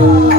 Oh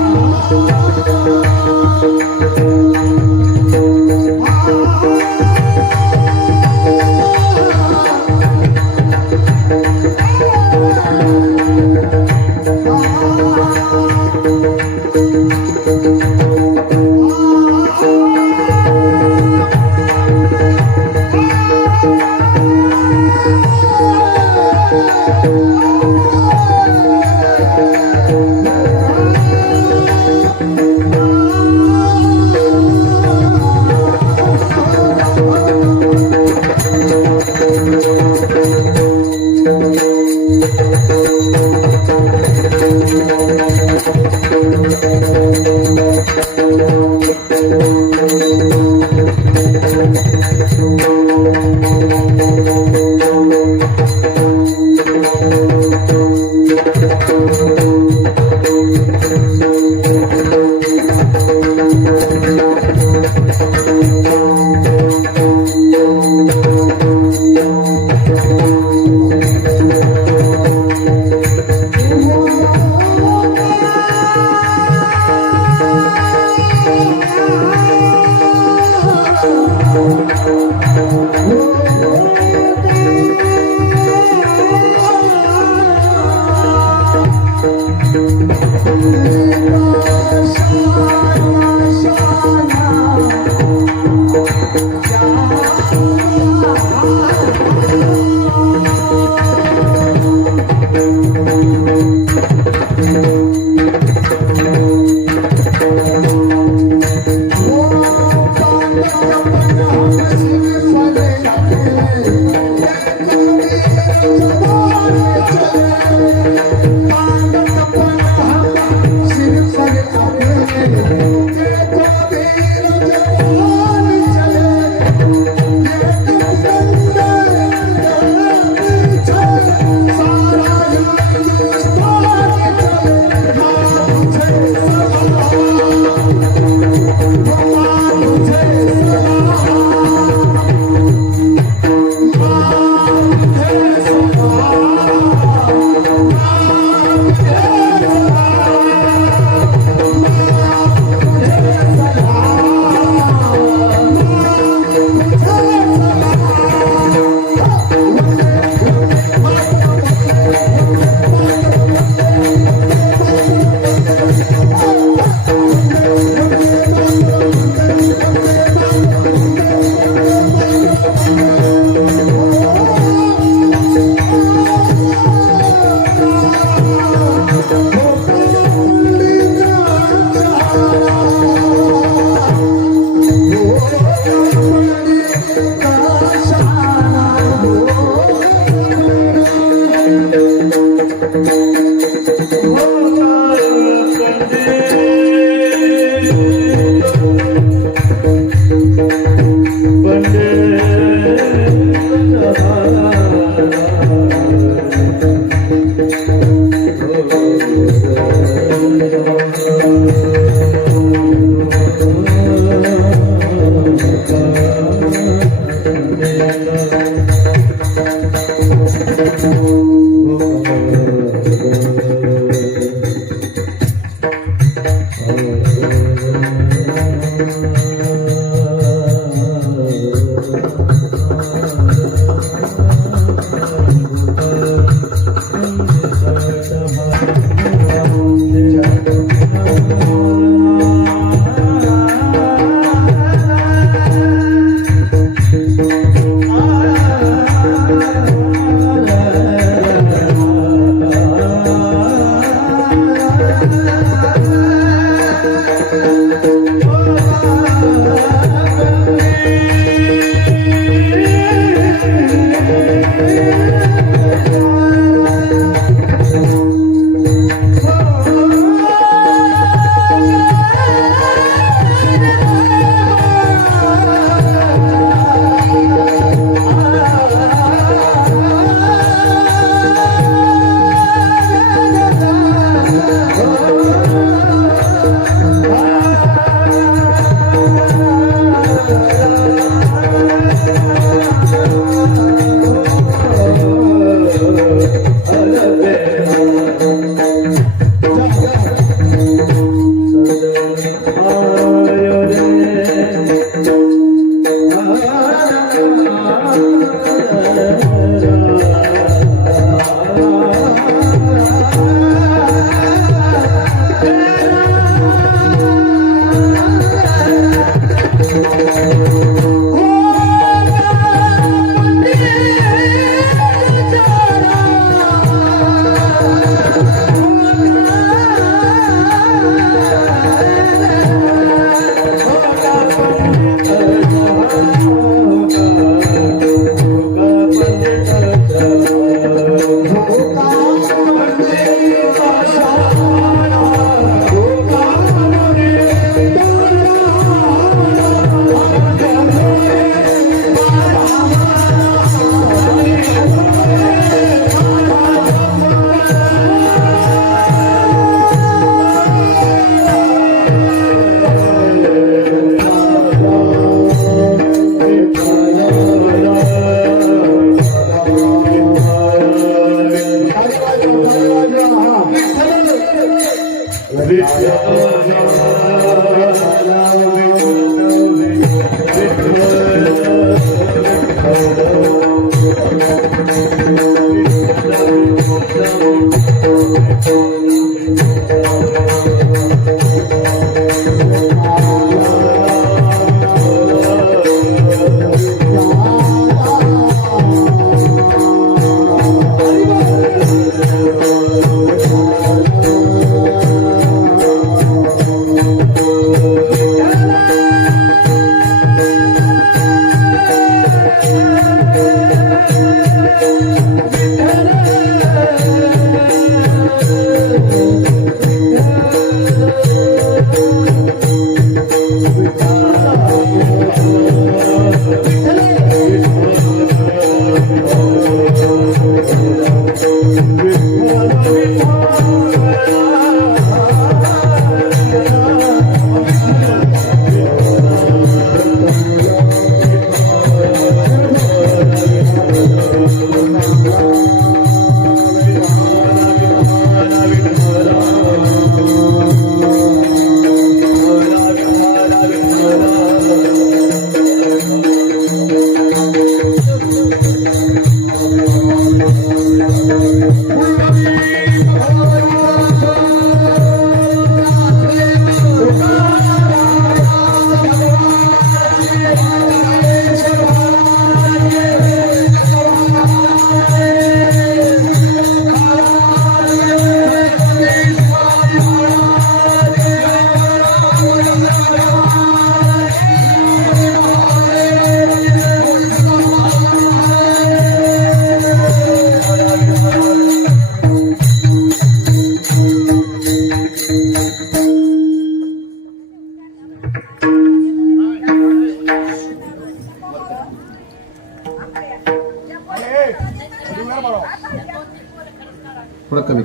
थोड़ा कमी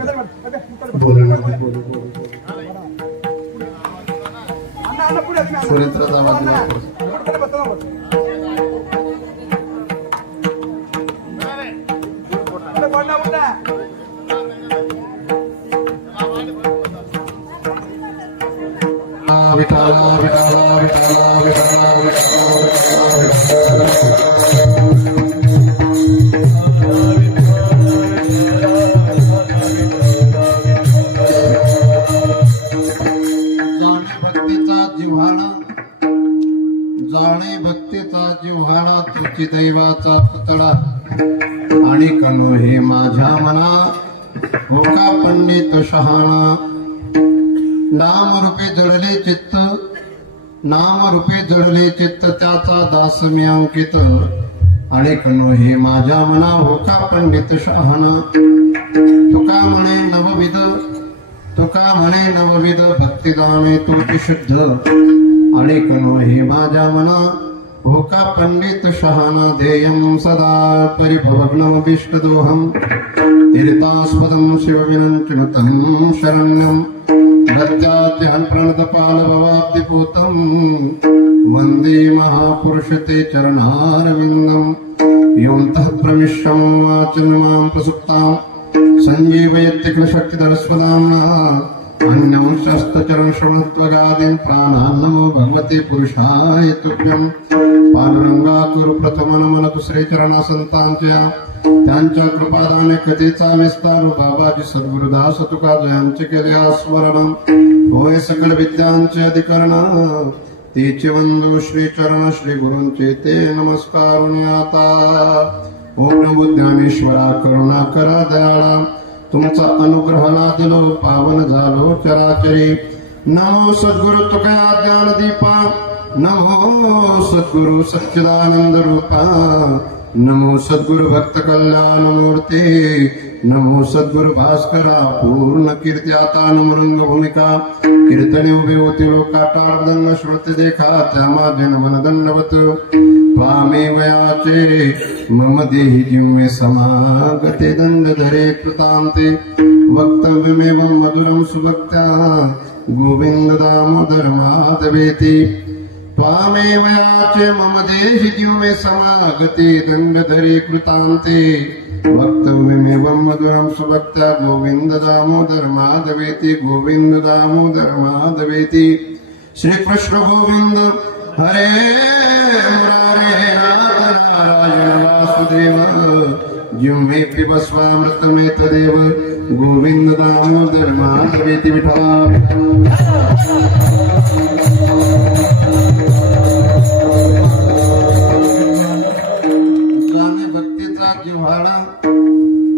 सुरेंद्रचा आवाज विठाला विठाला विठाला विठाला जाणे भक्तीचा जिव्हाळा तुझी दैवाचा पुतळा आणि कनो हे माझ्या मना होका पंडित शहाणा नामरूपे जडले चित्त नामरूपे जडले चित्त त्याचा दास मी अंकित आणि कनो हे माझ्या मना होका पंडित शहाणा तुका म्हणे नवविध भक्तिदाने तुझी शुद्ध आणि कनो हे माझ्या मना होका पंडित शहाणा ध्येयं सदा परिभवग्नमभीष्टदोहं तीर्थास्पदं शिवविनञ्चिनुतं शरण्यं भद्राद्यहं प्रणतपालभवाब्धिपूतं वन्दे महापुरुष ते चरणारविन्दं योऽन्तः प्रविश्य वाचं मां प्रसुप्तां सञ्जीवयत्यखिलशक्तिधरस्वदाम्ना अन्यं शस्त्रचरण श्रवणत्वगादीन् प्राणान् नमो भगवते पुरुषाय तुभ्यं पांडुरंगा कुरु प्रथम नमन दुसरे चरणासंतांच्या त्यांच्या कृपादाने कथेचा विस्तार बाबाजी सद्गुरुदास तुकाजयांचे केले स्मरण होय सकल विद्यांचे अधिकरण तेचे वंदो श्री चरण श्री गुरूंचे ते नमस्कारुणी आता ओम नमो ज्ञानेश्वरा करुणा करा दयाळा तुमचा अनुग्रह लादलो पावन झालो चराचरी नमो सद्गुरु तुका ज्ञान दीपा नमो सद्गुरु सच्चिदानंद रूपा नमो सद्गुरु भक्त कल्याण मूर्ती नमो सद्गुरु भास्करा पूर्ण कीर्ती आता नमरंग भूमिका कीर्तने उभे होते लोकाटार्दंग श्रुती देखा त्या माझे नमन दंडवत स्वामी वयाचे मम देहि जिम्मे समागते दंड धरे कृतांते वक्तव्यमेव मधुरं सुभक्त्या गोविंद दामोदर माधवेति त्वामेव याचे मम देहि जीवे समागते दंडधरे कृतान्ते वक्तव्यमेवं मधुरं सुभक्त्या गोविन्द दामोदर माधवेति गोविन्द दामोदर माधवेति श्री कृष्ण गोविन्द हरे मुरारे नाथ नारायण वासुदेव जिह्वे पिब स्वामृतमेतदेव गोविन्द दामोदर माधवेति विठला भक्तीचा जिव्हाळा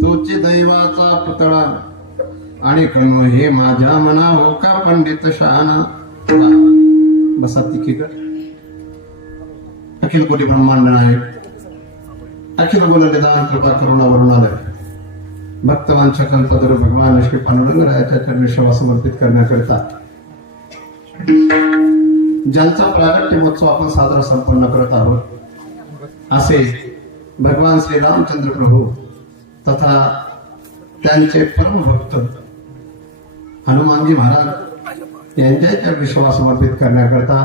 तोचे दैवाचा पुतळा आणि कणू हे माझ्या मना हो का पंडित शहाणा बसा तिकीकर अखिल कोटी ब्रह्मांड नायक अखिल गुण निदान कृपा करुणा वरुणालय भक्तवांच्या कल्पतरू भगवान श्री पांडुरंगरायाच्या चरणी सेवा समर्पित करण्याकरिता ज्यांचा प्रागट्य महोत्सव आपण साजरा संपन्न करत आहोत असे भगवान श्री रामचंद्र प्रभू तथा त्यांचे परम भक्त हनुमानजी महाराज यांच्या विश्वास समर्पित करण्याकरता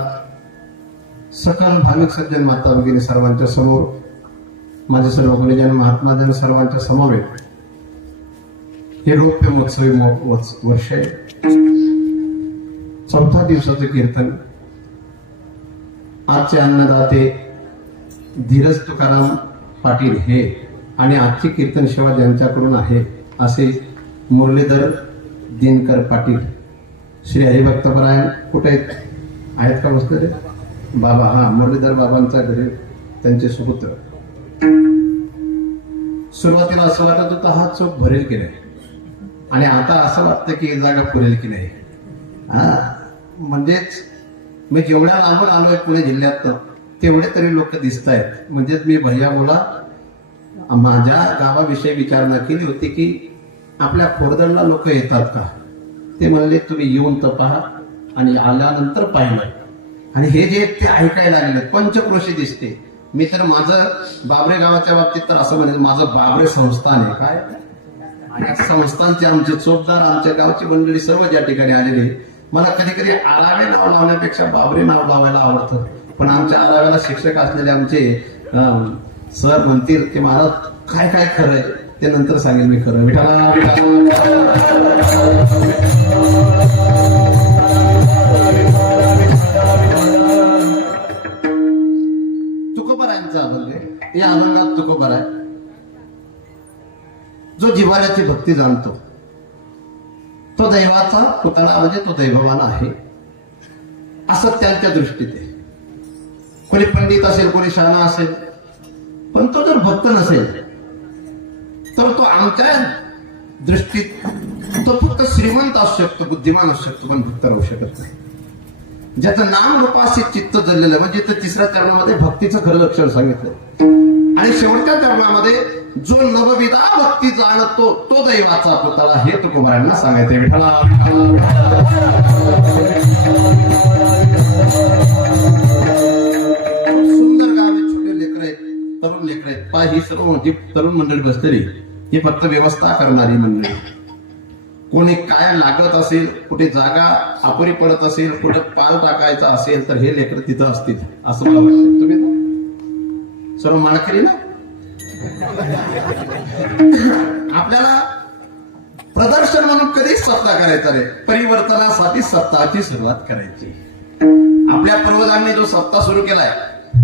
सकल भाविक सज्जन माता भगिनी सर्वांच्या समोर माझे सर्व गुरुजन महात्माजन सर्वांच्या समवेत हे रौप्य महोत्सवी वर्ष आहे. चौथा दिवसाचे कीर्तन आजचे अन्नदाते धीरज तुकाराम पाटील हे आणि आजची कीर्तन सेवा ज्यांच्याकडून आहे असे मुरलीधर दिनकर पाटील श्री हरिभक्तपरायण कुठे आहेत का बसले बाबा हा मुरलीधर बाबांचा घरी त्यांचे सुपुत्र. सुरुवातीला असं वाटत होतं हा चोक भरेल की नाही आणि आता असं वाटतं की एक जागा पुरेल की नाही. म्हणजेच मी जेवढ्या लांबून आलोय पुणे जिल्ह्यात तेवढे तरी लोक दिसत आहेत. म्हणजेच मी भैया बोला माझ्या गावाविषयी विचारणा केली होती की आपल्या खोरदडला लोक येतात का. ते म्हणले तुम्ही येऊन तर पहा आणि आल्यानंतर पाहिलं आणि हे जे ते ऐकायला आलेलं पंचक्रोशी दिसते. मी तर माझं बाबरे गावाच्या बाबतीत तर असं म्हणेल माझं बाबरे संस्थान आहे काय आणि संस्थानचे आमचे चोपदार आमच्या गावची मंडळी सर्व ज्या ठिकाणी आलेले मला कधी कधी आरावे नाव लावण्यापेक्षा बाबरे नाव लावायला आवडतं. पण आमच्या आराव्याला शिक्षक असलेले आमचे सर म्हणतील की महाराज काय काय खरंय ते नंतर सांगेल मी खरं. विठाला तुकोबारायांचा अभंग आहे. या अभंगात तुकोबार आहे जो जिव्हाळ्याची भक्ती जाणतो तो दैवाचा पुतळा म्हणजे तो दैववान आहे असं त्यांच्या दृष्टीत आहे. कोणी पंडित असेल कोणी शहाणा असेल पण तो जर भक्त नसेल तर तो आमच्या दृष्टीत तो फक्त श्रीमंत असू शकतो बुद्धिमान असू शकतो पण भक्त राहू शकत नाही. ज्याचं नाम रूपाशी चित्त जळलेलं म्हणजे ते तिसऱ्या चरणामध्ये भक्तीचं खरं लक्षण सांगितलं आणि शेवटच्या चरणामध्ये जो नवविधा भक्ती जाणतो तो दैवाचा पुतळा हे तुकोबारांना सांगायचे. विठ्ठला सुंदर गावे छोटे लेकर आहेत तरुण लेकर आहेत पा ही सर्व जी तरुण मंडळी बसलेली ही फक्त व्यवस्था करणारी मंडळी. कोणी काय लागत असेल कुठे जागा अपुरी पडत असेल कुठे पाल टाकायचा असेल तर हे लेकर तिथं असतील असं मला वाटतं. तुम्ही सर्व माणकरी ना आपल्याला प्रदर्शन म्हणून कधीच सप्ताह करायचा रे परिवर्तनासाठी सप्ताहाची सुरुवात करायची. आपल्या पूर्वजांनी जो सप्ताह सुरू केलाय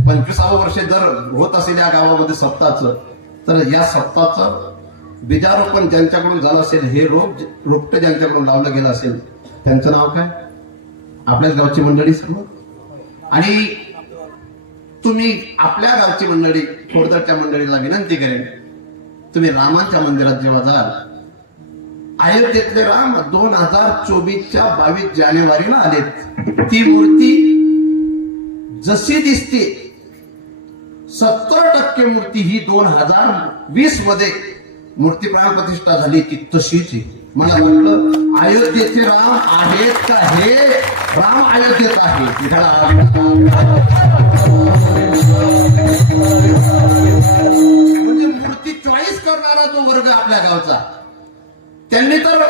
25वे वर्ष जर होत असेल या गावामध्ये सप्ताहाचं तर या सप्ताहाचं बीजारोपण ज्यांच्याकडून झालं असेल हे रोपटे ज्यांच्याकडून लावलं गेलं असेल त्यांचं नाव काय आपल्याच गावची मंडळी सर्व. आणि तुम्ही आपल्या गावची मंडळी खोडदरच्या मंडळीला विनंती करेन तुम्ही रामांच्या मंदिरात जेव्हा जाल अयोध्येतले राम 2024च्या 22 जानेवारीला आलेत. ती मूर्ती जशी दिसते 70% मूर्ती ही 2020 मध्ये मूर्ती प्राण प्रतिष्ठा झाली की तशीच. मला म्हटलं अयोध्येचे राम आहेत का हे राम अयोध्येत आहे. म्हणजे मूर्ती चॉईस करणारा जो वर्ग आपल्या गावचा त्यांनी तर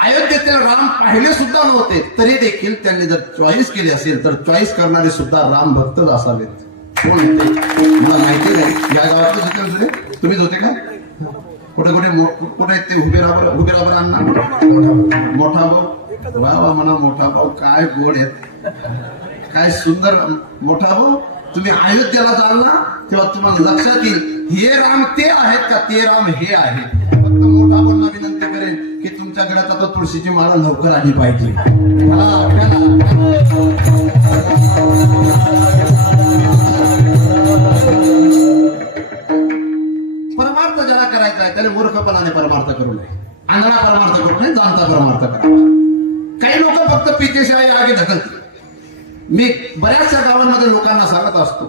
अयोध्ये अयोध्येतील राम पाहिले सुद्धा नव्हते, तरी देखील त्यांनी जर चॉईस केली असेल तर चॉईस करणारे सुद्धा राम भक्तच असावेत. कोण होते मला माहिती नाही. या गावातले होते तुम्हीच होते का? कुठे कुठे कुठे आहेत ते उभे राबर अण्णा मोठा भाऊ. वा वा म्हणा मोठा भाऊ, काय गोड आहेत, काय सुंदर. मोठा भाऊ तुम्ही अयोध्येला जाल ना तेव्हा तुम्हाला लक्षात येईल हे राम ते आहेत का ते राम हे आहेत. फक्त मोठा भाऊंना विनंती करेन की तुमच्या गळ्यात आता तुळशीची माळा लवकर आली पाहिजे. परमार्थ ज्याला करायचा आहे त्याने मूर्खपणाने परमार्थ करू नये, आंधळा परमार्थ करू नये, जाणता परमार्थ करावा. काही लोक फक्त पिकेशाही आगे ढकलतील. मी बऱ्याचशा गावांमध्ये लोकांना सांगत असतो,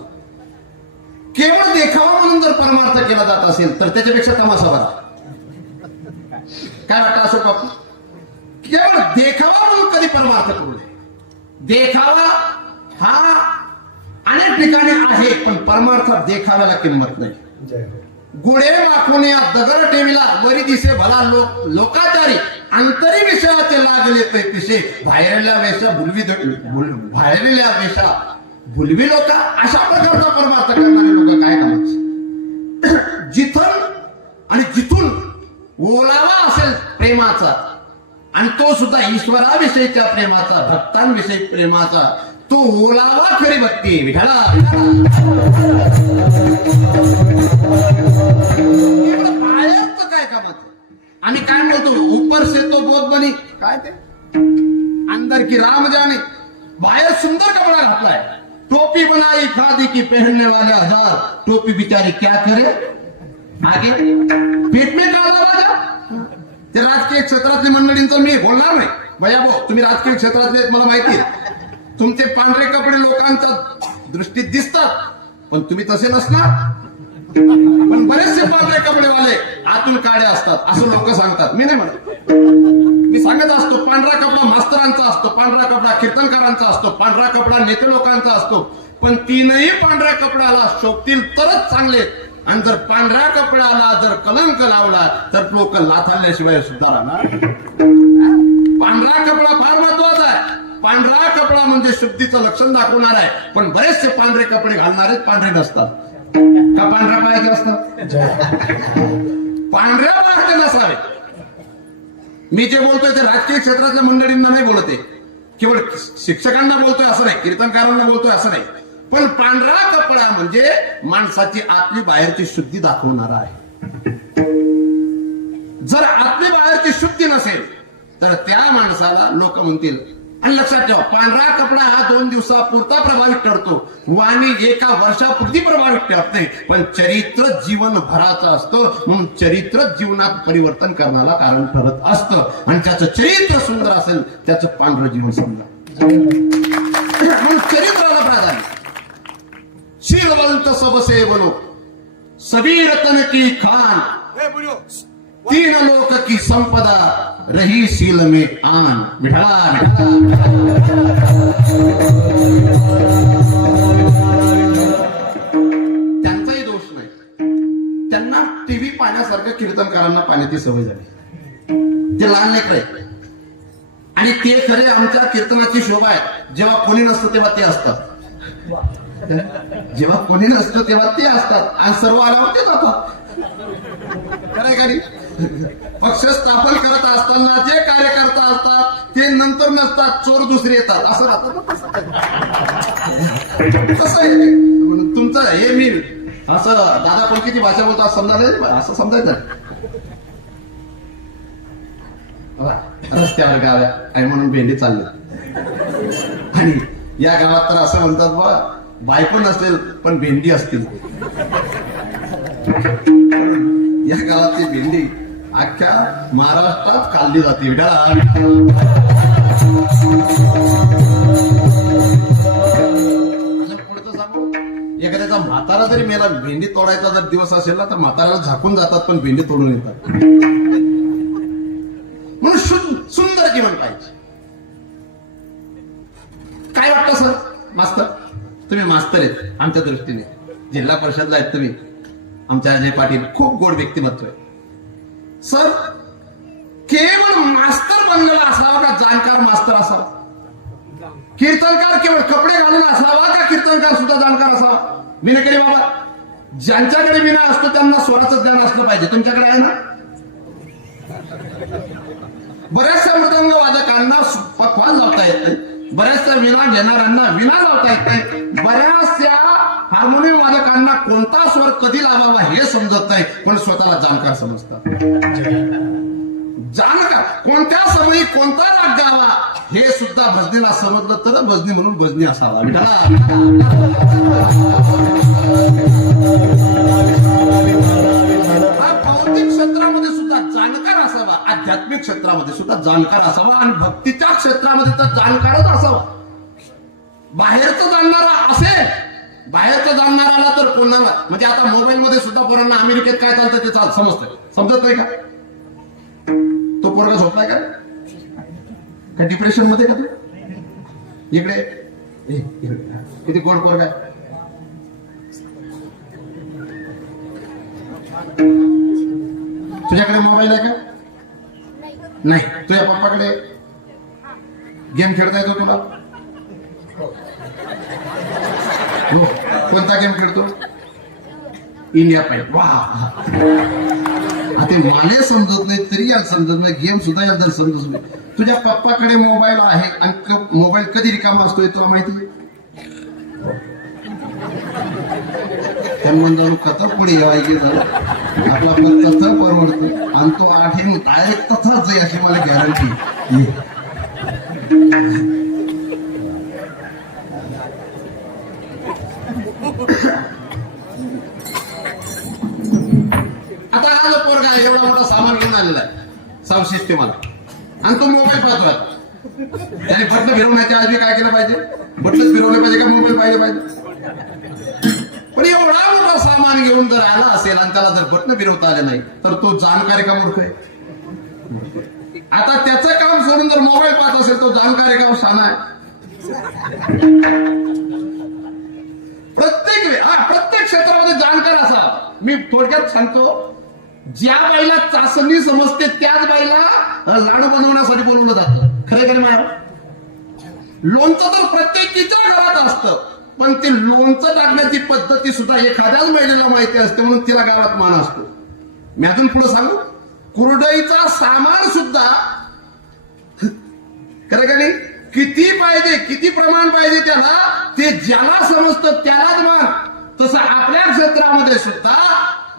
केवळ देखावा म्हणून जर परमार्थ केला जात असेल तर त्याच्यापेक्षा तमाशा बरा. काय वाटतं अशोक बापू? केवळ देखावा म्हणून कधी परमार्थ करू नये. देखावा हा अनेक ठिकाणी आहे, पण परमार्थात देखाव्याला किंमत नाही. गुढे माखुने दगड ठेविला वरी दिसे भला लोकाचारी अंतरी विषयाचे लागले पैपिसे बाहेरल्या वेशा भुलवी लोक. अशा प्रकारचा परमार्थ करणारे लोक काय करायचे? जिथून आणि जिथून ओलावा असेल प्रेमाचा आणि तो सुद्धा ईश्वराविषयीच्या प्रेमाचा, भक्तांविषयी प्रेमाचा, तो ओलावा खरी भक्ती. विठाला बाहेरच काय कामाचं? आम्ही काय बोलतो, ऊपर से तो बोध बनी, काय ते अंदर की राम जाने. बाहेर सुंदर कपडा घातलाय, टोपी बनाई खादी की पहनने वाले हजार, टोपी बिचारी क्या करे आगे पेट में काला बाजा. ते राजकीय क्षेत्रातल्या मंडळींचं मी बोलणार नाही. भैया भाऊ तुम्ही राजकीय क्षेत्रातले मला माहिती आहे, तुमचे पांढरे कपडे लोकांच्या दृष्टीत दिसतात, पण तुम्ही तसे नसणार. पण बरेचसे पांढरे कपडेवाले आतून काळे असतात असं लोक सांगतात. मी नाही म्हणत, मी सांगत असतो पांढरा कपडा मास्तरांचा असतो, पांढरा कपडा कीर्तनकारांचा असतो, पांढरा कपडा नेते लोकांचा असतो. पण तीनही पांढऱ्या कपड्याला शोभतील तरच चांगले. आणि जर पांढऱ्या कपड्याला जर कलंक लावला तर लोक लाथाळल्याशिवाय सुद्धा राहणार. पांढरा कपडा फार महत्वाचा आहे. पांढरा कपडा म्हणजे शुद्धीचं लक्षण दाखवणार आहे. पण बरेचसे पांढरे कपडे घालणारेच पांढरे नसतात. का पांढऱ्या पायाचे असतात? पांढऱ्या पायाचे नसावे. मी जे बोलतोय ते राजकीय क्षेत्रातल्या मंडळींना नाही बोलते, केवळ शिक्षकांना बोलतोय असं नाही, कीर्तनकारांना बोलतोय असं नाही. पण पांढरा कपडा म्हणजे माणसाची आतली बाहेरची शुद्धी दाखवणारा आहे. जर आतली बाहेरची शुद्धी नसेल तर त्या माणसाला लोक म्हणतील. आणि लक्षात ठेवा, पांढरा कपडा हा 2 दिवसापुरता प्रभावित ठरतो, वाणी एका वर्षापुरती प्रभावित ठरत नाही. पण चरित्र जीवन भराचं असतं, म्हणून चरित्र जीवनात परिवर्तन करण्याला कारण ठरत असतं. आणि त्याचं चरित्र सुंदर असेल त्याचं पांढरं जीवन सुंदर. म्हणून चरित्राला प्राधान्य. शीलवंत सबसे बनो सभी रतन की खान, 3 लोक की संपदा रही शील में आन. विठला त्यांचाही दोष नाही. त्यांना टीव्ही पाहण्यासारखं कीर्तनकारांना पाहण्याची सवय झाली. ते लहान लेकर आहेत आणि ते खरे आमच्या कीर्तनाची शोभा आहे. जेव्हा कोणी नसतं तेव्हा ते असतात, जेव्हा कोणी नसतं तेव्हा ते असतात आणि सर्व आल्यावर ते जातात. खरंय का नाही? पक्ष स्थापन करत असताना जे कार्यकर्ता असतात ते नंतर नसतात, चोर दुसरे येतात असं राहतं. कसं आहे तुमचं हे? मी असं दादा पण किती भाषा बोलतात समजायचं, असं समजायचं. रस्त्यावर गाव आहे म्हणून भेंडी चालले आणि या गावात तर असं म्हणतात बा बायको नसेल पण भेंडी असतील. या गावातली भेंडी अख्ख्या महाराष्ट्रात खाल्ली जाते. पुढचं सांगू, एखाद्याचा म्हातारा जरी मेला, भेंडी तोडायचा जर दिवस असेल ना तर म्हाताऱ्याला झाकून जातात पण भेंडी तोडून येतात. म्हणून सुंदर जीवन पाहिजे. काय वाटतं सर? मास्तर, तुम्ही मास्तर आहेत आमच्या दृष्टीने, जिल्हा परिषदला आहेत तुम्ही. आमच्या अजय पाटील खूप गोड व्यक्तिमत्व आहे. सर केवळ मास्तर बनलेला असावा? कीर्तनकार केवळ कपडे घालून असावा का कीर्तनकार सुद्धा जाणकार असावा? विनकरी बाबा, ज्यांच्याकडे विना असतो त्यांना स्वराचं ज्ञान असलं पाहिजे. तुमच्याकडे आहे ना? बऱ्याचशा मृदंग वादकांना पकवान लावता येत नाही, बऱ्याचशा विना घेणाऱ्यांना विना लावता येत नाही, बऱ्याचशा हार्मोनियम वादकांना कोणता स्वर कधी लावावा हे समजत नाही, पण स्वतःला जाणकार समजतात. जाणकार कोणत्या समयी कोणता राग गावा हे सुद्धा भजनीला समजलं तर भजनी म्हणून भजनी असावा. भौतिक क्षेत्रामध्ये सुद्धा जाणकार असावा, आध्यात्मिक क्षेत्रामध्ये सुद्धा जाणकार असावा आणि भक्तीच्या क्षेत्रामध्ये तर जाणकारच असावा. बाहेरचं जाणणारा असेल, बाहेरचं जाणणाराला तर कोणाला म्हणजे आता मोबाईल मध्ये सुद्धा पोरांना अमेरिकेत काय चालतं ते समजतंय, समजत नाही का? तो पोरगा झोपलाय का? काय डिप्रेशन मध्ये का? इकडे किती गोड पोरगा आहे. तुझ्याकडे मोबाईल आहे का? नाही. तुझ्या पप्पाकडे गेम खेळता येतो तुला? हो. कोणता गेम खेळतो? India pipe. वा, आता मला समजत नाही तरी याला समजत नाही, गेम सुद्धा याला समजत नाही. तुझ्या पप्पाकडे मोबाईल आहे आणि मोबाईल कधी रिकामा असतोय तुला माहिती आहे? जाऊन कथा पुढे येवायची झालं आपला पण कथा परवडतो आणि तो आठे डायरेक्ट कथाच जाई अशी मला गॅरंटी. आता हा जो पोरगा आहे एवढा मोठा सामान घेऊन आलेला आहे साऊंड सिस्टम आणि तो मोबाईल पाहतोय. त्याने बटन फिरवण्याच्या आधी काय केलं पाहिजे? बटनच फिरवलं पाहिजे का मोबाईल पाहिजे? पण एवढा मोठा सामान घेऊन जर आला असेल आणि त्याला जर बटन फिरवता आले नाही तर तो जाणकार का मूर्ख आहे? आता त्याचं काम सोडून जर मोबाईल पाहत असेल तो जाणकार का शाना आहे? प्रत्येक क्षेत्रामध्ये जाणकार असा. मी थोडक्यात सांगतो, ज्या बाईला चाचणी समजते त्याच बाईला लाडू बनवण्यासाठी बोलवलं जातं. खरे खरे माझ्या लोणचं तर प्रत्येकीच्या घरात असतं, पण ते लोणचं टाकण्याची पद्धती सुद्धा एखाद्याच महिलेला माहिती असते म्हणून तिला गावात मान असतो. मी अजून पुढे सांगू, कुरडईचा सामान सुद्धा खरं का नाही, किती पाहिजे, किती प्रमाण पाहिजे त्याला, ते ज्याला समजतं त्यालाच मान. तसं आपल्या क्षेत्रामध्ये सुद्धा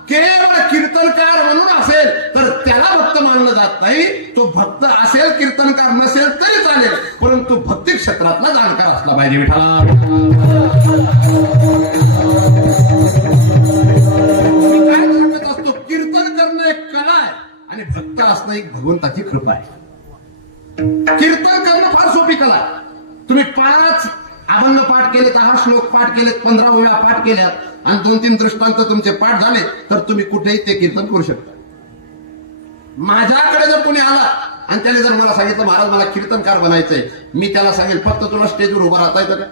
केवळ कीर्तनकार म्हणून असेल तर त्याला भक्त मानलं जात नाही. तो भक्त असेल, कीर्तनकार नसेल तरी चालेल, परंतु भक्ती क्षेत्रातला जाणकार असला पाहिजे. विठाला काय सांगत असतो, कीर्तन करणं एक कला आहे आणि भक्त असणं एक भगवंताची कृपा आहे. कीर्तन करणं फार सोपी कला आहे. तुम्ही 5 अभंग पाठ केलेत, 10 श्लोक पाठ केलेत, 15 ओव्या पाठ केल्यात आणि 2-3 दृष्टांत तुमचे पाठ झाले तर तुम्ही कुठेही ते कीर्तन करू शकता. माझ्याकडे जर कोणी आला आणि त्याने जर मला सांगितलं महाराज मला कीर्तनकार बनायचंय, मी त्याला सांगेल फक्त तुला स्टेजवर उभं राहता येतं का?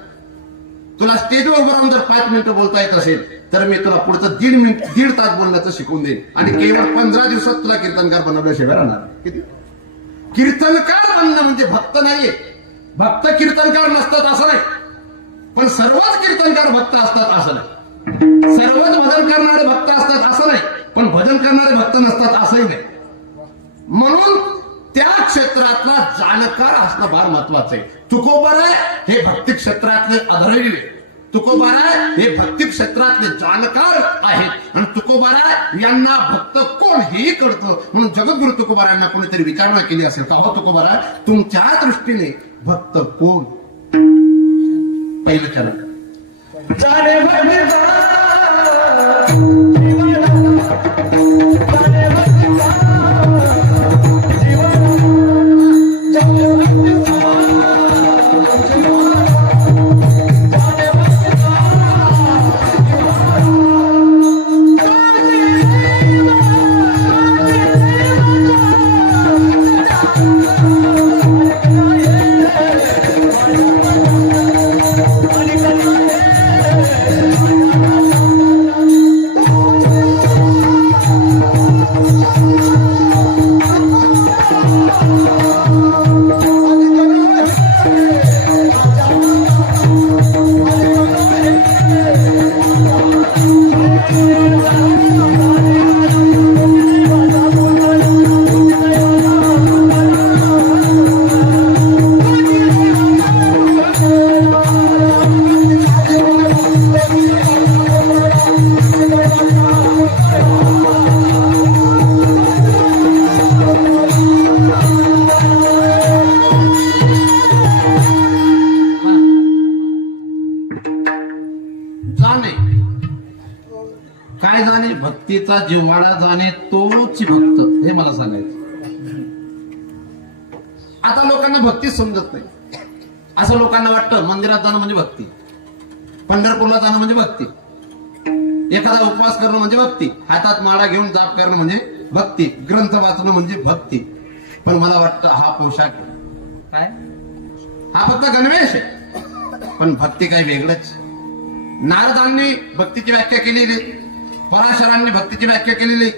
तुला स्टेजवर उभं राहून जर 5 मिनिटं बोलता येत असेल तर मी तुला पुढचं 1.5 तास बोलण्याचं शिकवून देईन आणि केवळ 15 दिवसात तुला कीर्तनकार बनवल्याशिवाय राहणार. किती कीर्तनकार बनणं म्हणजे भक्त नाहीये. भक्त कीर्तनकार नसतात असं नाही, पण सर्वच कीर्तनकार भक्त असतात असं नाही. सर्वच भजन करणारे भक्त असतात असं नाही, पण भजन करणारे भक्त नसतात असंही नाही. म्हणून त्या क्षेत्रातला जाणकार असणं फार महत्वाचं आहे. तुकोबाराय हे भक्ती क्षेत्रातले अग्रणी, तुकोबाराय हे भक्ती क्षेत्रातले जाणकार आहेत आणि तुकोबाराय यांना भक्त कोण हेही कळतं. म्हणून जगद्गुरु तुकोबारायांना कोणीतरी विचारणा केली असेल का, हो तुकोबाराय तुमच्या दृष्टीने भक्त कोण? पहिलं चरण काय जाणे भक्तीचा जिव्हाळा जाणे तोच भक्त, हे मला सांगायचं. आता लोकांना भक्ती समजत नाही. असं लोकांना वाटतं मंदिरात जाणं म्हणजे भक्ती, पंढरपूरला जाणं म्हणजे भक्ती, एखादा उपवास करणं म्हणजे भक्ती, हातात माळा घेऊन जाप करणं म्हणजे भक्ती, ग्रंथ वाचणं म्हणजे भक्ती. पण मला वाटतं हा पोशाख आहे. काय हा फक्त गणवेश आहे, पण भक्ती काही वेगळंच. नारदांनी भक्तीची व्याख्या केलेली, पराशरांनी भक्तीची व्याख्या केलेली,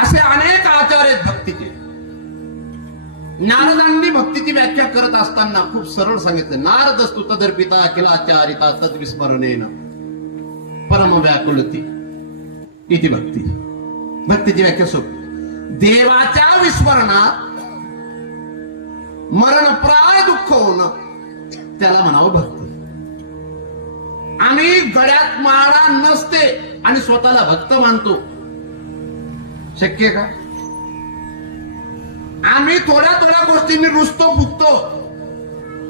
असे अनेक आचार आहेत भक्तीचे. नारदांनी भक्तीची व्याख्या करत असताना खूप सरळ सांगितलं, नारदस्तु तदर्पिता अखिलाचारिता तद्विस्मरणेन परम व्याकुलती इति भक्ती. भक्तीची व्याख्या सोपी, देवाच्या विस्मरणात मरणप्राय दुःख होणं त्याला म्हणावं भक्ती. आम्ही गळ्यात माळा नसते आणि स्वतःला भक्त मानतो, शक्य आहे का? आम्ही थोड्या थोड्या गोष्टींनी रुसतो फुगतो.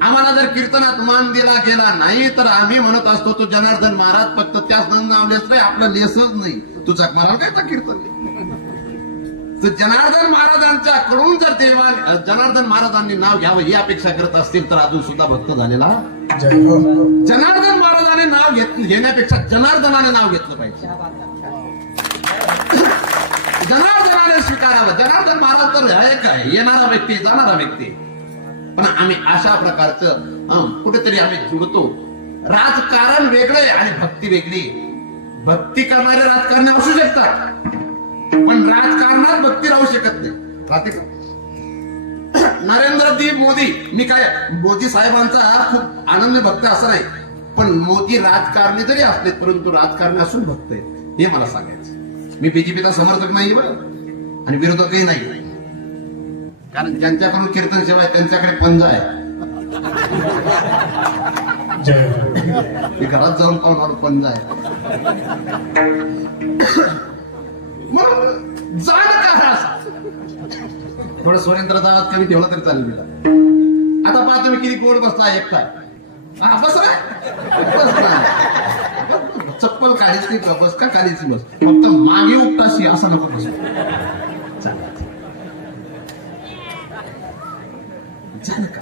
आम्हाला जर कीर्तनात मान दिला गेला नाही तर आम्ही म्हणत असतो तो जनार्दन महाराज फक्त त्याच नाव लेस नाही, आपला लेसच नाही, तुझा महाराज काय कीर्तन. तर जनार्दन महाराजांच्या कडून जर देवा जनार्दन महाराजांनी नाव घ्यावं ही अपेक्षा करत असतील तर अजून सुद्धा भक्त झालेला. जनार्दन महाराजांनी नाव घेण्यापेक्षा जनार्दनाने नाव घेतलं पाहिजे, जनार्दनाने स्वीकारावं. जनार्दन महाराज तर आहे काय, येणारा व्यक्ती जाणारा व्यक्ती. पण आम्ही अशा प्रकारचं कुठेतरी आम्ही जुळतो. राजकारण वेगळे आणि भक्ती वेगळी. भक्ती करणारे राजकारणी असू शकतात पण राजकारणात भक्ती राहू शकत नाही. राहते का? नरेंद्र मोदी, मी काय मोदी साहेबांचा खूप आनंद भक्त असं नाही, पण मोदी राजकारणी जरी असले परंतु राजकारणी असून भक्त आहेत, हे मला सांगायचं. मी बीजेपीचा समर्थक नाही बरं आणि विरोधकही नाही, कारण ज्यांच्याकडून कीर्तन सेवा आहे त्यांच्याकडे पंजा आहे. मी घरात जाऊन पाहून आलो, पंजा आहे. म्हणून जाण का थोडं स्वरेंद्रचा आवाज कमी ठेवला तरी चालेल बेटा. आता पहा तुम्ही किती गोड बसला एकटा. हा बस चप्पल काढीची बस का काढीची बस, फक्त मागे उपटाशी असं नको बस. झालं का?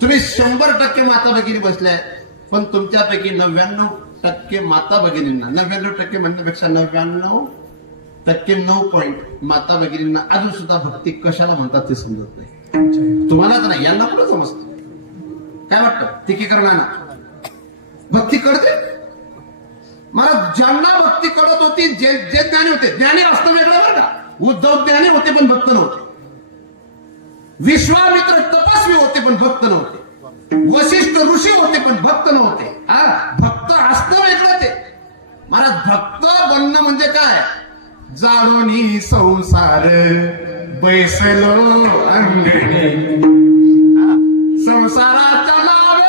तुम्ही 100% माता भगिनी बसल्या, पण तुमच्यापैकी 99% माता भगिनींना, 99% म्हणण्यापेक्षा 99% 9 माता भगिनींना अजून सुद्धा भक्ती कशाला म्हणतात ते समजत नाही. तुम्हाला तर नाही, यांना कुठं समजत. काय वाटतं टीकेकरणांना भक्ती कळते? मला ज्यांना भक्ती कळत होती, जे ज्ञानी होते, ज्ञानी असतं वेगळं बरं का. उद्धव ज्ञानी होते पण भक्त नव्हते. विश्वामित्र तपस्वी होते पण भक्त नव्हते. वशिष्ठ ऋषी होते पण भक्त नव्हते. भक्त असतं वेगळं ते. मला भक्त बनणं म्हणजे काय? जाणोनी संसार बैसलो अंगणी संसाराच्या नावे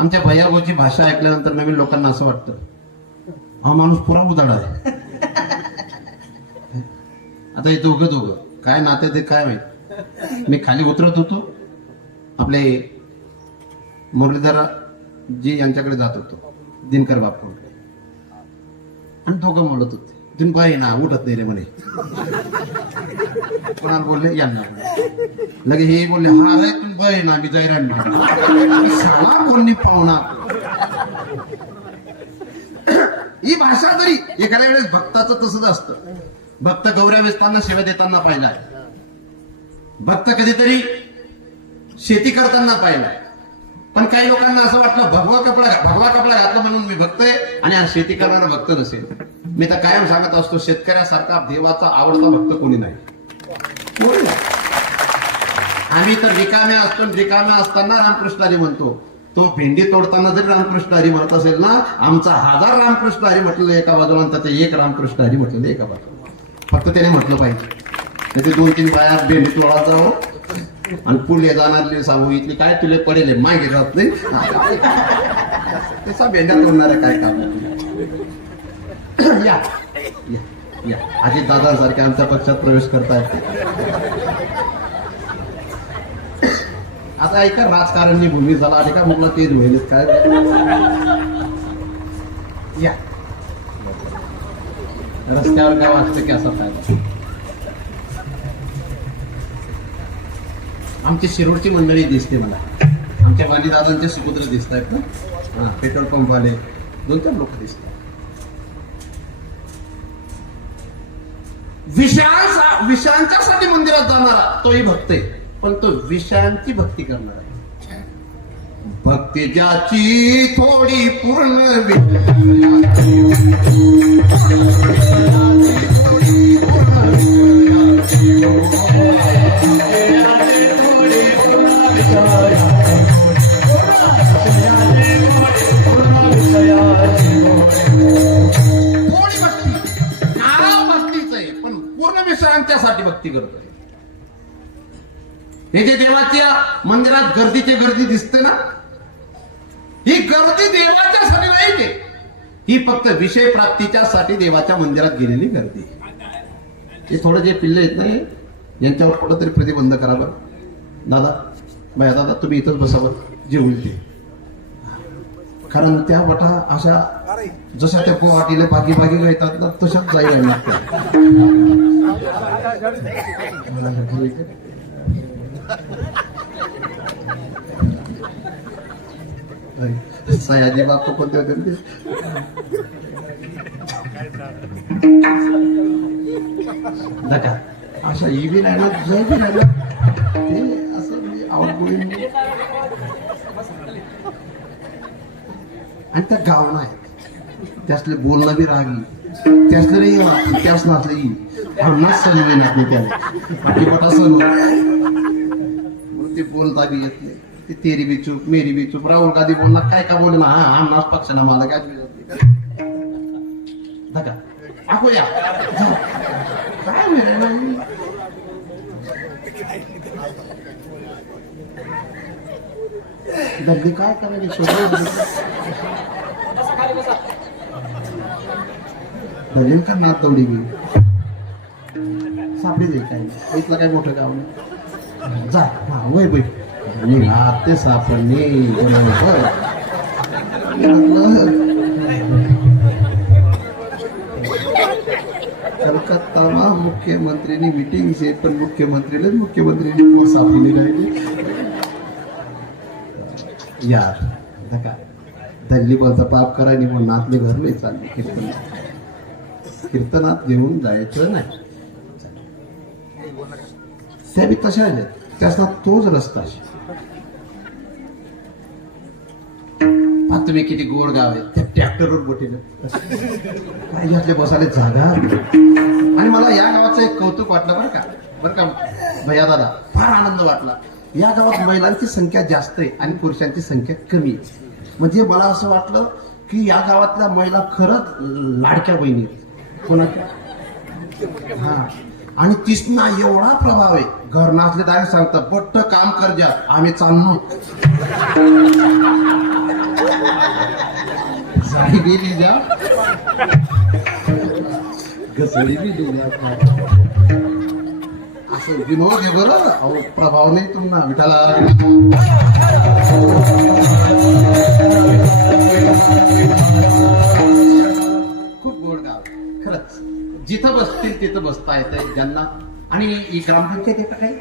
आमच्या भैयाभाऊची भाषा ऐकल्यानंतर नवीन लोकांना असं वाटतं हा माणूस पुरा उदाडा आहे. आता हे दोघं काय नाते ते काय माहित. मी खाली उतरत होतो, आपले मुरलीधर जी यांच्याकडे जात होतो, दिनकर बापूंकडे, आणि दोघं म्हणत होते, दिनबाई ना उठत नाही रे म्हणे. कोणाला बोलले? यांना. लगे हे बोलले, हा रे दिनबाई ना मी जैरान साला कोणी पाहुणा. ही भाषा तरी एखाद्या वेळेस भक्ताचं तसंच असतं. भक्त गौऱ्या वेचताना सेवा देताना पाहिलाय, भक्त कधीतरी शेती करताना पाहिलाय. पण काही लोकांना असं वाटलं भगवा कपडा घातला म्हणून मी भक्त आहे आणि हा शेती करणारा भक्त नसेल. मी तर कायम सांगत असतो, शेतकऱ्यासारखा देवाचा आवडता भक्त कोणी नाही. आम्ही तर रिकाम्या असतो, रिकाम्या असताना रामकृष्ण हरी म्हणतो. तो भेंडी तोडताना जरी रामकृष्ण हरी म्हणत असेल ना, आमचा 1000 रामकृष्ण हरी म्हटलं एका बाजूला आणि त्याचं एक रामकृष्ण हरी म्हटलं एका बाजूला. फक्त त्याने म्हटलं पाहिजे. त्याचे 2-3 बाया भेंडी तोडायला जावं आणि पुढे जाणारी सांगू, इथली काय तुले पडेल मागे राहत नाही त्याचा भेंड्या तोडणारे काय काम. या या या अजित दादांसारखे आमच्या पक्षात प्रवेश करतायत. आता ऐका, राजकारणी भूमी झाला आणि का म्हटलं तेच होईल काय. या रस्त्यावर काय वाटतं की असा फायदा. आमची शिरोडची मंडळी दिसते मला, आमच्या वाणीदादांचे सुपुत्र दिसत आहेत ना, हा पेट्रोल पंप वाले 2-4 लोक दिसतात. विषयांच्यासाठी मंदिरात जाणारा तोही भक्त आहे, पण तो विषयांची भक्ती करणार आहे. भक्ती ज्याची थोडी पूर्ण विषयांच्यासाठी भक्ती करतोय. हे जे देवाच्या मंदिरात गर्दी दिसते ना, ही गर्दी देवाच्यासाठी नाही ते, ही फक्त विषय प्राप्तीच्यासाठी देवाच्या मंदिरात गेलेली गर्दी. हे थोडं जे पिल्ले आहेत ना, यांच्यावर कुठंतरी प्रतिबंध करा बरं. दादा तुम्ही इथंच बसावर, जे होईल ते. कारण त्या वटा अशा जशा त्या वाटीला बागी येतात ना, तशाच जाईल लागतात. सयाजी बापू कोणते होते नका अशा इवी राहिला जय बी राहिला ते असं आवडगुळी. आणि त्या गावना आहेत त्यासले बोलणं बी रागी, त्यासले नाही त्यास नसले हमनाच सजवे नाही त्याने बाकी मोठा सण ते बोलता बी येत नाही. ते तेरी बी चूप मेरी बी चूप. राहुल गांधी बोलला काय का बोले ना, हा हमनाच पक्षाला मला काय धका आखूया काय मिळेल. दर्दी काय करायचं दर्दीन का नात तेवढी बी सापडी दे काय इथलं काय मोठं गाव नाही. जा हा वय बाई निघा ते सापडणे कलकत्तामा मुख्यमंत्रीनी मीटिंग से पण मुख्यमंत्रीने सापडी राहिली यार. नका दल्ली बोलता पाप करायनी म्हणून नातले घर नाही चालले. कीर्तनात घेऊन जायचं नाही. त्या बी तशा त्याचा तोच रस्ता. तुम्ही किती गोड गाव आहे त्या ट्रॅक्टरवर बोटीनं काय यातले बसायला जागा. आणि मला या गावाचं एक कौतुक वाटलं बरं का भैया दादा, फार आनंद वाटला. या गावात महिलांची संख्या जास्त आहे आणि पुरुषांची संख्या कमी आहे. म्हणजे मला असं वाटलं की या गावातल्या महिला खरंच लाडक्या बहिणी कोणाच्या. हा आणि तिसना एवढा प्रभाव आहे. घर नाचले डायरेक्ट सांगतात बट्ट काम कर जा आम्ही चाललो. साडी गेली जा घसडी बी दिली. विनोद आहे बरं, अहो प्रभाव नाही तुम्हाला विठाला. खूप गोड गाव खरंच, जिथं बसतील तिथं बसता येतंय ज्यांना. आणि ही ग्रामपंचायत आहे का काय,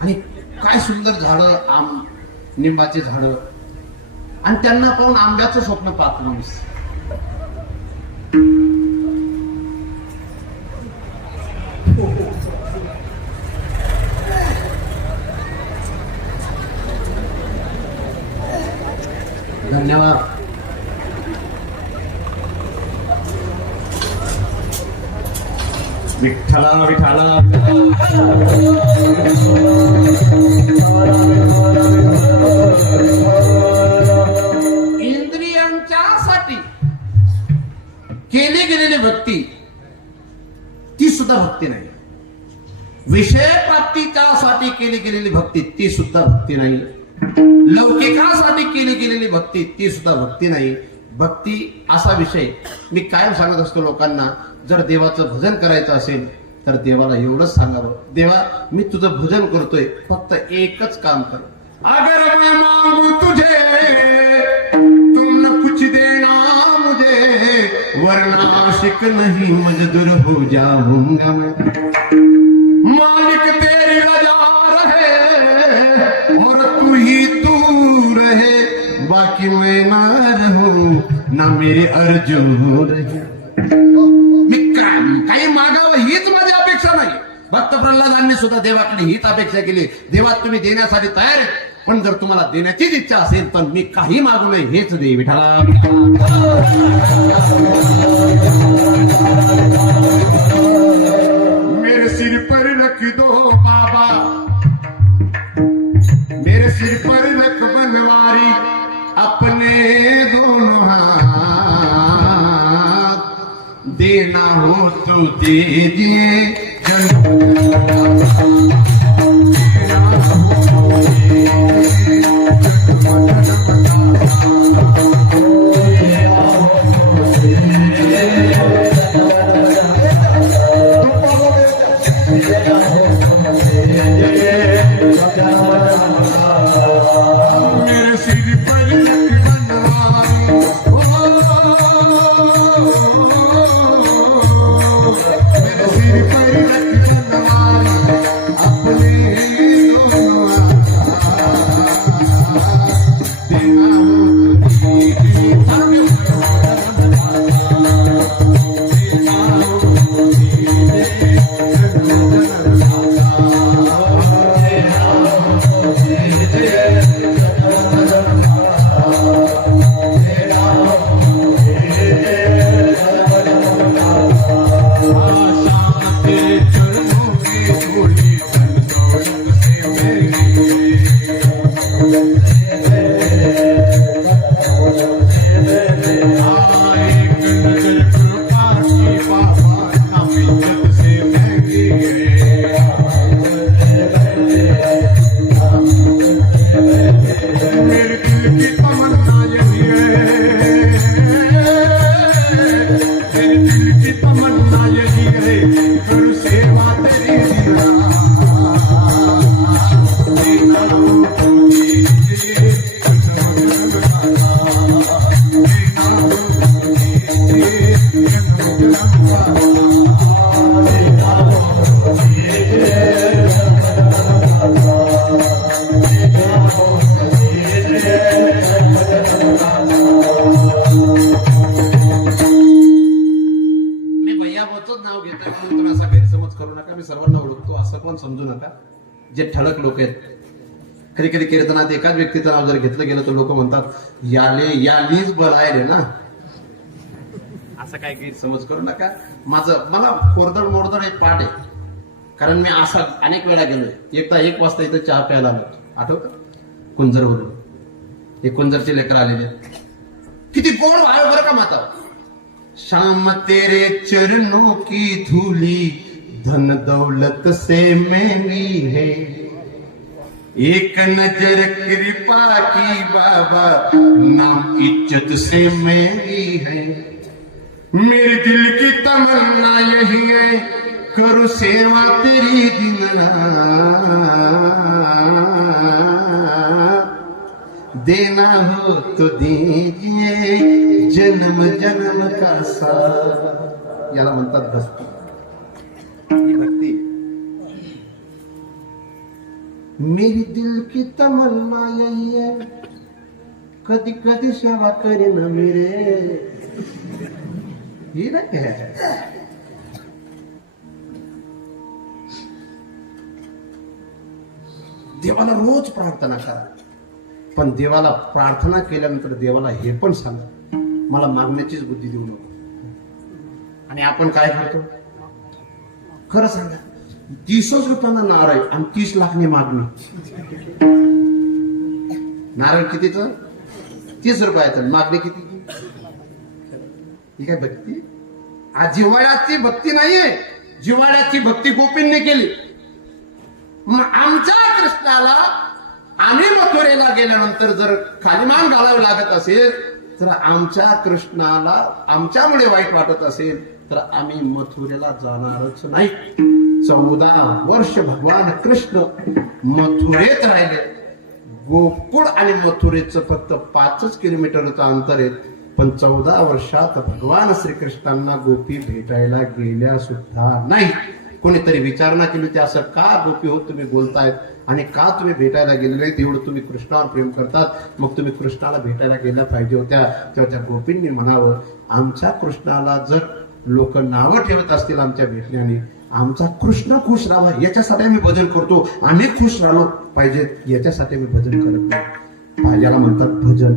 आणि काय सुंदर झाडं, निंबाचे झाडं, आणि त्यांना पाहून आंब्याचं स्वप्न पाहतो माणूस. धन्यवाद. विठ्ठला विठ्ठला. इंद्रियांच्यासाठी केली गेलेली भक्ती ती सुद्धा भक्ती नाही. विषय प्राप्तीच्यासाठी केली गेलेली भक्ती ती सुद्धा भक्ती नाही. लौकिकासाठी केली गेलेली भक्ती ती सुद्धा भक्ती नाही. भक्ती असा विषय मी कायम सांगत असतो लोकांना, जर देवाचं भजन करायचं असेल तर देवाला एवढंच सांगावं, देवा मी तुझं भजन करतोय, फक्त एकच काम कर. अगर मैं मांगू तुझे तुम न कुछ देना मुझे, वरना आशिक नहीं मजदूर हो जाऊंगा मैं. मालिक तेरी रजा रहे और तू ही तू रहे, बाकी मैं ना रहूं ना मेरी अर्जू रहे. मी काही मागावं हीच माझी अपेक्षा नाही. भक्त प्रल्हादांनी सुद्धा देवाकडे हीच अपेक्षा केली, देवा तुम्ही देण्यासाठी तयार आहे, पण जर तुम्हाला देण्याचीच इच्छा असेल तर मी काही मागू नये, हेच दे विठ्ठला. मेरे सिर पर रख दो बाबा, मेरे सिर पर रख बनवारी, अपने दोनों हाथ, देना हो तो दीजिए मेरे सिर पर समजू नका. जे ठळक लोक आहेत, कधी कधी कीर्तनात एकाच व्यक्तीचं नाव जर घेतलं गेलं तर लोक म्हणतात याले यालीच बलाय ना, असं काय गैरसमज करू नका. मला कोरदड मोरदड एक पाठ आहे, कारण मी असा अनेक वेळा गेलोय. एकदा 1 वाजता इथं चहा प्यायला आलो, आठवतं, कुंजरवरून. हे कुंजरचे लेकर आलेले, किती गोड व्हाय बरं का माता. शाम तेरे चरणों की धूली धन दौलत से महंगी है, एक नजर कृपा की बाबा नाम इज्जत से महंगी है. मेरे दिल की तमन्ना यही है करू सेवा तेरी दिन देना हो तो दीजिए जन्म जन्म का साथ. याला म्हणतात भक्ती. ही भक्ती. मेरी दिल की तमन्ना यही है, कधी कधी सेवा करेन मेरे. ही नाही आहे. देवाला रोज प्रार्थना करा, पण देवाला प्रार्थना केल्यानंतर देवाला हे पण सांगा मला मागण्याचीच बुद्धी देऊ नको. आणि आपण काय करतो खरं सांगा, 30 रुपयाला नारळ आणि 30 लाखनी मागणी. नारळ कितीच? 30 रुपयाचं. मागणी किती? ही काय भक्ती? आज जिव्हाळ्याची भक्ती नाहीये. जिव्हाळ्याची भक्ती गोपींनी केली. मग आमच्या कृष्णाला आम्ही मथुरेला गेल्यानंतर जर खाली मान घालावे लागत असेल, तर आमच्या कृष्णाला आमच्यामुळे वाईट वाटत असेल तर आम्ही मथुरेला जाणारच नाही. 14 वर्ष भगवान कृष्ण मथुरेत राहिले. गोकुळ आणि मथुरेचं फक्त 5 किलोमीटरचं अंतर आहे, पण 14 वर्षात भगवान श्रीकृष्णांना गोपी भेटायला गेल्या सुद्धा नाही. कोणीतरी विचारणा केली होती, असं का गोपी होत तुम्ही बोलतायत आणि का तुम्ही भेटायला गेले नाहीत? एवढं तुम्ही कृष्णावर प्रेम करतात, मग तुम्ही कृष्णाला भेटायला गेल्या पाहिजे होत्या. तेव्हा त्या गोपींनी म्हणावं, आमच्या कृष्णाला जर लोक नावं ठेवत असतील आमच्या भेटण्याने, आमचा कृष्ण खुश राहावा याच्यासाठी आम्ही भजन करतो. आम्ही खुश राहिलो पाहिजेत याच्यासाठी आम्ही भजन करत नाही. याला म्हणतात भजन.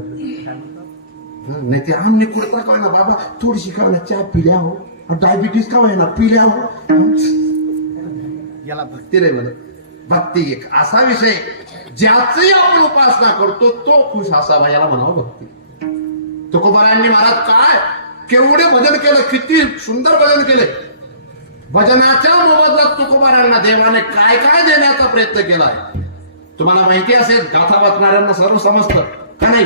नाही ते आमने कुडता का ना बाबा, थोडीशी का ना चहा पिल्या हो, डायबिटीस का ना पिल्या हो. याला भक्ती रे बरं. भक्ती एक असा विषय ज्याची आपण उपासना करतो तो खुश असावा, याला म्हणावं भक्ती. तुकोबारायांनी महाराज काय केवढे भजन केलं, किती सुंदर भजन केले. भजनाच्या मोबदल्यात तुकोबारायांना देवाने काय काय देण्याचा प्रयत्न केलाय तुम्हाला माहिती असेल. गाथा वाचणाऱ्यांना सर्व समजतं का नाही?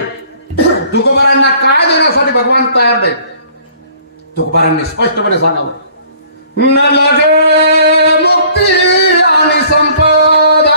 तुकोबारायांना काय देण्यासाठी भगवान तयार नाही. तुकोबारायांनी स्पष्टपणे सांगावं, न लगे मुक्ती आणि संपदा,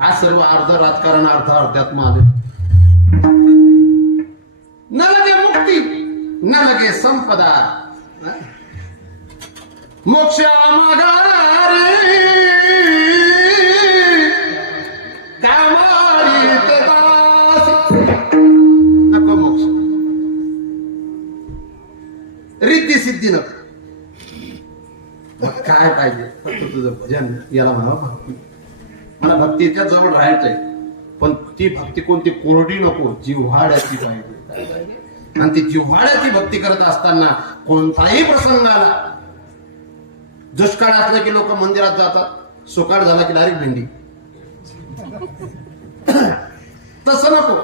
आज सर्व अर्ध राजकारण अर्ध अध्यात्म आले. न लगे मुक्ती न लगे संपदा, मोक्ष मागारे कामारी ते दास. नको मोक्ष, रिद्धी सिद्धी नको. काय पाहिजे? फक्त तुझं भजन. याला म्हणावं भक्ती. मला भक्तीच्या जवळ राहायचंय, पण ती भक्ती कोणती कोरडी नको, जिव्हाळ्याची पाहिजे. आणि ती जिव्हाळ्याची भक्ती करत असताना कोणताही प्रसंग आला, दुष्काळ असला की लोक मंदिरात जातात, सुकाळ झाला की डायरेक्ट भेंडी. तसं नको.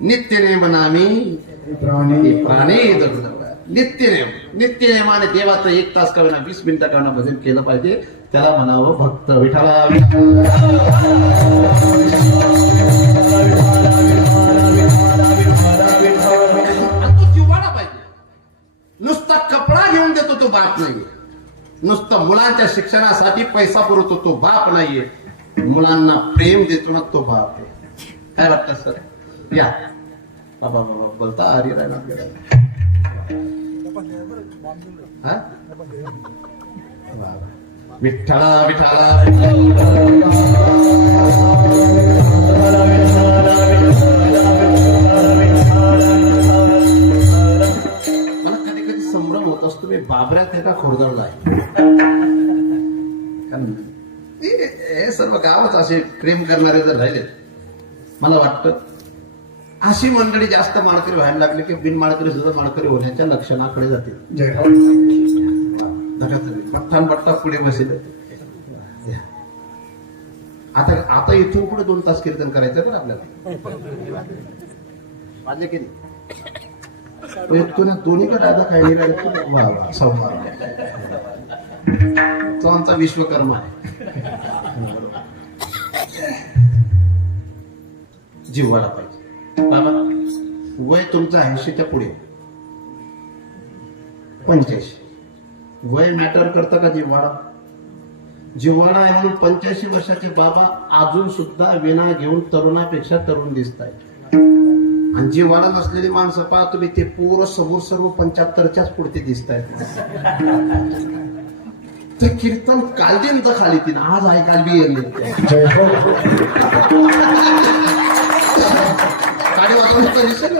नित्यनेम नामी प्राणी नित्यनेम. नित्यनेमाने देवाचं 1 तास का होईना, 20 मिनिटं का होईना भजन केलं पाहिजे. त्याला म्हणावं भक्त. विठाला तो जिव्हाळा पाहिजे. नुसता कपडा घेऊन देतो तो बाप नाहीये. नुसतं मुलांच्या शिक्षणासाठी पैसा पुरवतो तो बाप नाहीये. मुलांना प्रेम देतो ना तो बाप आहे. काय वाटतं सर? या बाबा बाबा बोलता हरी राहिला. विठ्ठला विठ्ठला मला कधी कधी संभ्रम होत असतो मी बाबऱ्यात आहे का खोडदरला आहे. कारण हे सर्व गावच असे प्रेम करणारे जर राहिले मला वाटतं अशी मंडळी जास्त माळकरी व्हायला लागली की बिन माळकरी सुद्धा माळकरी होण्याच्या लक्षणाकडे जातील. जय हो. पठ्ठान पट्टा पुढे बसेल. आता इथून पुढे 2 तास कीर्तन करायचं तर आपल्याला वाजले की नाही दोन्ही का दादा काही नाही वा वा संभार तो आमचा विश्वकर्मा आहे. जीवाला पाहिजे बाबा. वय तुमचं 80च्या पुढे 85 वय मॅटर करतं का जिव्हाळा? जिव्हाळा आहे म्हणून 85 वर्षाचे बाबा अजून सुद्धा विना घेऊन तरुणापेक्षा तरुण दिसत आहेत. आणि जिव्हाळा नसलेली माणसं पहा तुम्ही ते पूर्ण समोर सर्व 75च्याच पुढते दिसत आहेत. ते कीर्तन कालदीन तर खाली तीन आज आहे काल बी येईल जय हो. साडे वाजता दिसेल.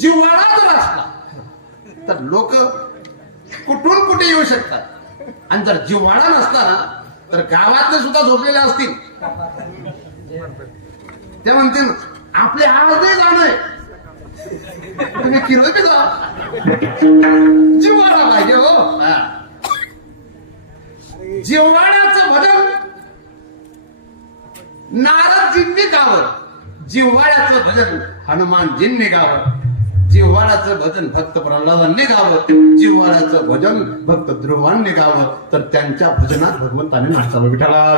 जिव्हाळा जर असला तर लोक कुठून कुठे येऊ शकतात. आणि जर जिव्हाळा नसला ना तर गावातले सुद्धा झोपलेले असतील. ते म्हणतील आपले अर्धे जाण आहे तुम्ही किती जा. जिव्हाळा पाहिजे हो. जिव्हाळ्याचं भजन नारदजींनी गावं. जिव्हाळ्याचं भजन हनुमानजींनी गावं. जिव्हाळ्याचं भजन भक्त प्रल्हादांनी गावं. जिव्हाळ्याचं भजन भक्त ध्रुवांनी गावं. तर त्यांच्या भजनात भगवंताने नाचावं. विठ्ठला